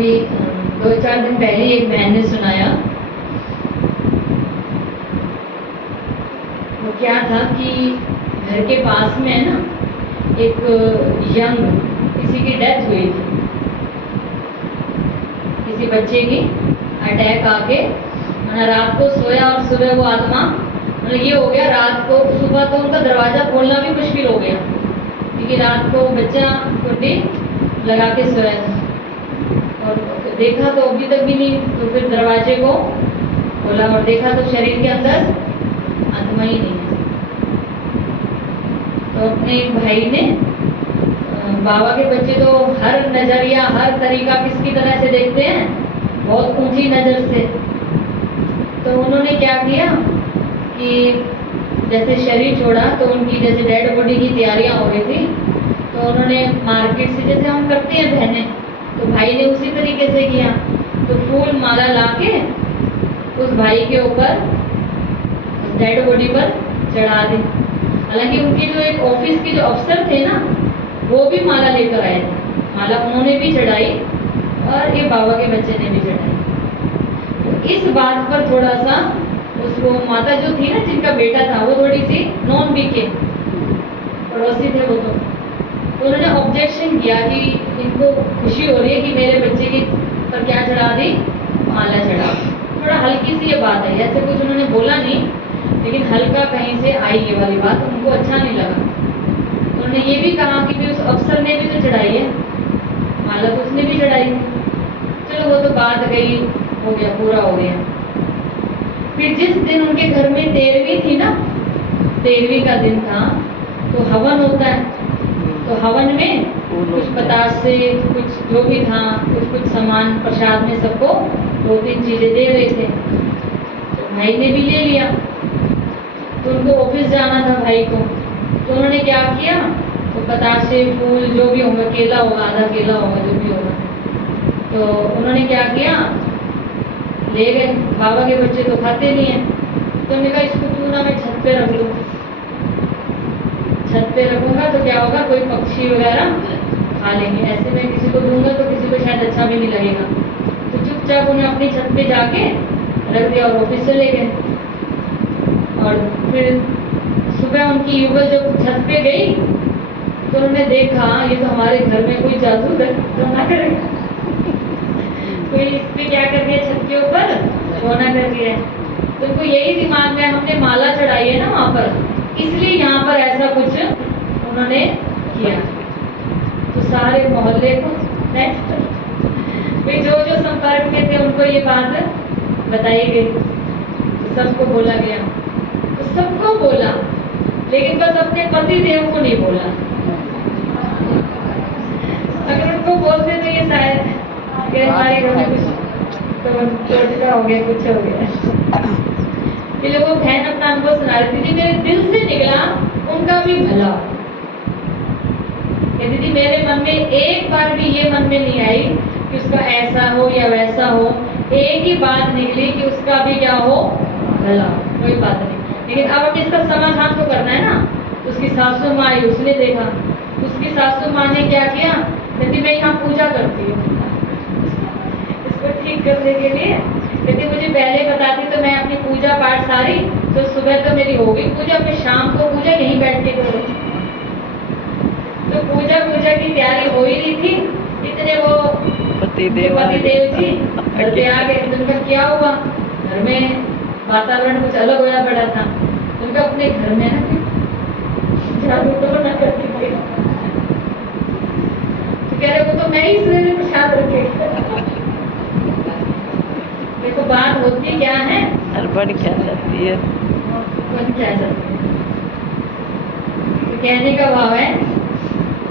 अभी 2-4 दिन पहले एक बहन ने सुनाया। वो क्या था कि घर के पास में है ना, एक यंग किसी की डेथ हुई थी, किसी बच्चे की अटैक आके रात को सोया और सुबह वो आत्मा मतलब ये हो गया, रात को सुबह तो उनका दरवाज़ा खोलना भी मुश्किल हो गया क्योंकि रात को बच्चा कुंडी लगा के सोया था और देखा तो अभी तक भी नहीं, तो फिर दरवाजे को खोला और देखा तो शरीर के अंदर आत्मा ही नहीं है। तो अपने एक भाई ने, बाबा के बच्चे तो हर नज़रिया हर तरीका किसकी तरह से देखते हैं, बहुत ऊंची नज़र से। तो उन्होंने क्या किया कि जैसे शरीर छोड़ा तो उनकी जैसे डेड बॉडी की तैयारियां हो रही थी, तो उन्होंने मार्केट से जैसे हम करते हैं बहनें, तो भाई ने उसी तरीके से किया। तो फूल माला लाके उस भाई के ऊपर डेड बॉडी पर चढ़ा दी। हालांकि उनके जो एक ऑफिस के जो अफसर थे ना, वो भी माला लेकर आए थे, माला उन्होंने भी चढ़ाई और ये बाबा के बच्चे ने भी चढ़ाई। तो इस बात पर थोड़ा सा उसको माता जो थी ना, जिनका बेटा था, वो थोड़ी सी नॉन बीके पड़ोसी थे वो, तो उन्होंने ऑब्जेक्शन किया कि इनको खुशी हो रही है कि मेरे बच्चे की पर क्या चढ़ा दी, माला चढ़ा। थोड़ा हल्की सी ये बात है, ऐसे कुछ उन्होंने बोला नहीं, लेकिन हल्का कहीं से आई ये वाली बात, उनको अच्छा नहीं लगा। उन्होंने ये भी कहा कि उस अफसर ने भी तो चढ़ाई है माला, तो उसने भी चढ़ाई। चलो वो तो बात गई, हो गया, पूरा हो गया। फिर जिस दिन उनके घर में 13वीं थी ना, 13वीं का दिन था, तो हवन होता है, तो हवन में कुछ बतासे, कुछ जो भी था, कुछ सामान प्रसाद में सबको 2-3 चीजें दे रहे थे। तो भाई ने भी ले लिया, तो उनको ऑफिस जाना था भाई को, तो उन्होंने क्या किया, तो बतासे, फूल जो भी होगा, केला होगा, आधा केला होगा, जो भी होगा, तो उन्होंने क्या किया, ले गए। बाबा के बच्चे तो खाते नहीं है, तो उन्होंने कहा इसको क्यों ना मैं छत पे रख लूँ, छत पे रखूंगा तो क्या होगा, कोई पक्षी वगैरह खा लेंगे, ऐसे में किसी को दूंगा तो किसी को शायद अच्छा भी नहीं लगेगा। तो चुपचाप उन्हें अपनी छत पे जाके रख दिया और ऑफिस चले गए। और फिर सुबह उनकी युगल जब छत पे गई, तो उन्होंने देखा ये तो हमारे घर में कोई जादू ना करेगा, कोई इस पे क्या कर दिया, छत के ऊपर सोना कर दिया है। तो उनको यही दिमाग में, हमने माला चढ़ाई है ना वहाँ पर, इसलिए यहाँ पर ऐसा कुछ उन्होंने किया। तो सारे मोहल्ले को नेक्स्ट जो जो संपर्क में थे उनको ये बात बताई गई, तो सबको बोला गया, तो सबको बोला, लेकिन बस अपने पति देव को नहीं बोला। अगर उनको बोलते तो ये शायद हमारे घर में कुछ तो टोटका हो गया, कुछ हो गया। ये लोगों बहन अपना अनुभव सुना रही थी, मेरे दिल से निकला उनका भी भला। कहती थी मेरे मन में एक बार भी ये मन में नहीं आई कि उसका ऐसा हो या वैसा हो, एक ही बात निकली कि उसका भी क्या हो, भला, कोई बात नहीं। लेकिन अब हमें इसका समाधान तो करना है ना। उसकी सासू माँ आई, उसने देखा, उसकी सासू माँ ने क्या किया, कहती मैं यहाँ पूजा करती हूँ इसको ठीक करने के लिए। कहती मुझे पहले बताती तो मैं अपनी पूजा पाठ सारी, तो सुबह तो मेरी हो गई पूजा, फिर शाम को पूजा यहीं बैठ के करो। तो पूजा की तैयारी हो ही रही थी, इतने वो पति देव जी घर आ गए। उनका क्या हुआ, घर में वातावरण कुछ अलग होया पड़ा था। उनका अपने घर में ना जादू तो न करती थी, तो कह रहे वो तो मैं ही सवेरे प्रसाद रखे। देखो बात होती क्या है, बन क्या जाती है, बन क्या जाती है। तो कहने का भाव है,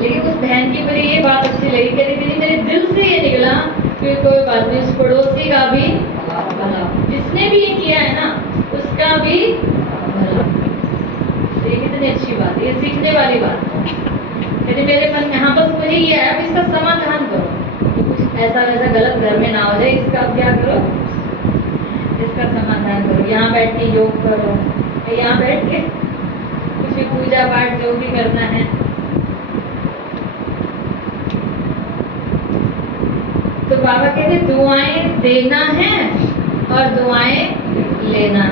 लेकिन उस बहन की मुझे ये बात अच्छी लगी, कह रही थी मेरे दिल से ये निकला कि कोई बात नहीं, उस पड़ोसी का भी भला, जिसने भी ये किया है ना उसका भी भला। ये कितनी अच्छी बात है, ये सीखने वाली बात है। कहती मेरे मन में हाँ बस मुझे ये है, अब इसका समाधान करो, कुछ ऐसा वैसा गलत घर में ना हो जाए, इसका क्या करो, इसका समाधान करो। यहाँ बैठ के योग करो, यहाँ बैठ के कुछ भी पूजा पाठ जो भी करना है। तो बाबा कहते दुआएं देना है और दुआएं लेना